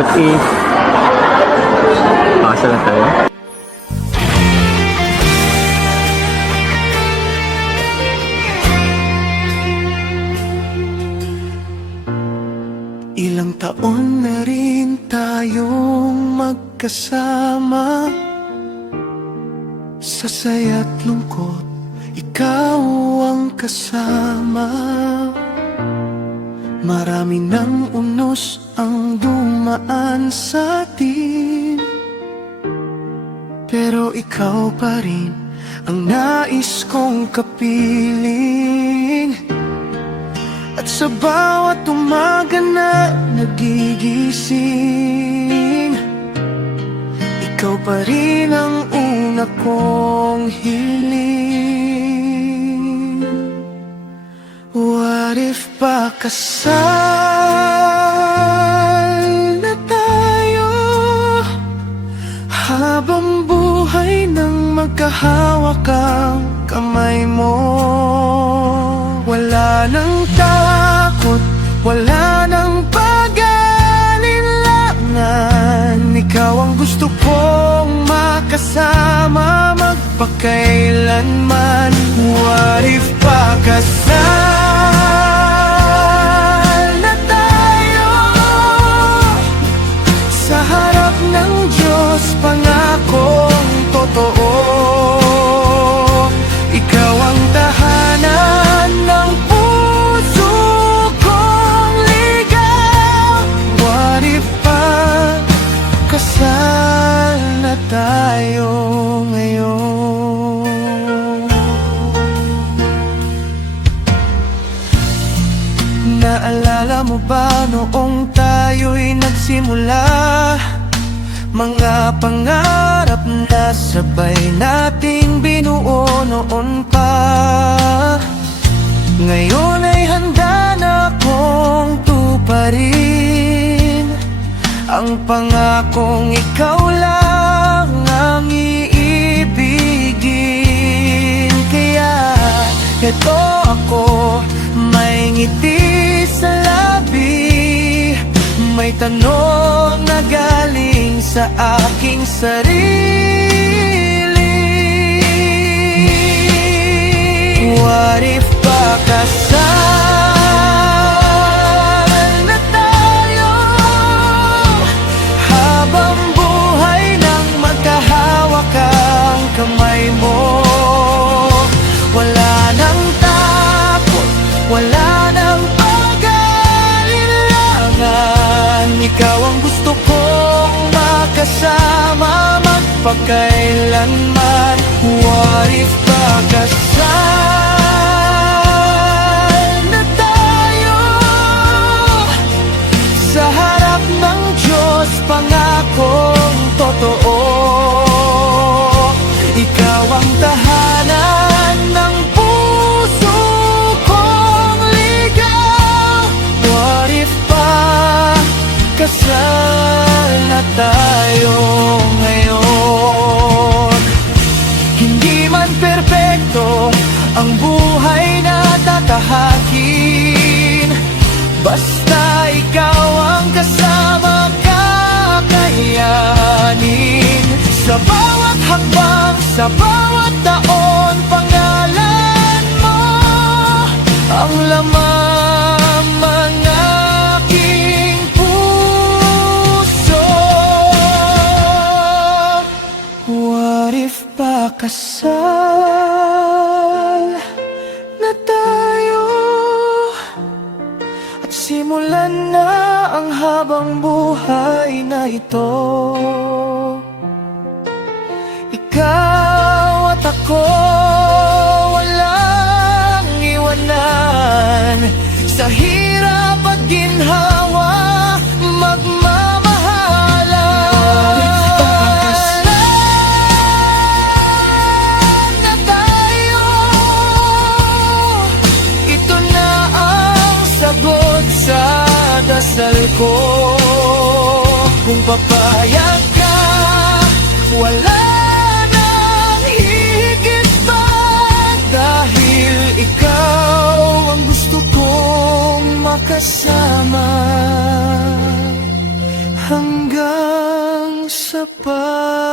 puti. Pasa na tayo. Ilang taon na rin tayong magkasama, sa saya't lungkot, ikaw ang kasama. Marami ng unos ang dumaan sa atin, pero ikaw pa rin ang nais kong kapiling. At sa bawat umaga na nagigising, ikaw pa rin ang una kong hiling. What if pakasal na tayo, habang buhay nang magkahawak ang kamay mo? Wala nang takot, wala nang pag-alinlangan. Ikaw ang gusto kong makasama magpakailanman. What if pakasal na tayo, sa harap ng Diyos pangakong totoo? Ikaw ang tahanan ng puso kong ligaw. What if kasal na tayo ngayon? Naalala mo ba noong tayo'y nagsimula? Mga pangarap na sabay nating binuo noon pa. Ngayon ay handa na kong tuparin ang pangakong ikaw lang ang iibigin. Kaya eto ako, may ngiti sa labi, may tanong na galing sa aking sarili. What if pakasal na tayo, habang buhay nang magkahawak ang kamay mo? Wala nang takot, wala nang pag-alinlangan. Ikaw ang gusto kong makasama magpakailanman. What if pakasal na tayo, sa harap ng Diyos pangakong totoo? Ikaw ang tahanan ng puso kong ligaw. What if kasal na tayo ngayon? Hindi man perpekto ang buhay na tatahakin, basta ikaw ang kasama kakayanin. Sa bawat hakbang, sa bawat taon, pangalan mo ang lamang mga aking puso. What if pakasal na tayo, at simulan na ang habang buhay na ito? Ikaw at ako, walang iwanan. Sa hirap at ginhawa, magmamahalan na tayo. Ito na ang sagot sa dasal ko. Kung papayag ka, wala nang higit pa, dahil ikaw ang gusto kong makasama hanggang tapat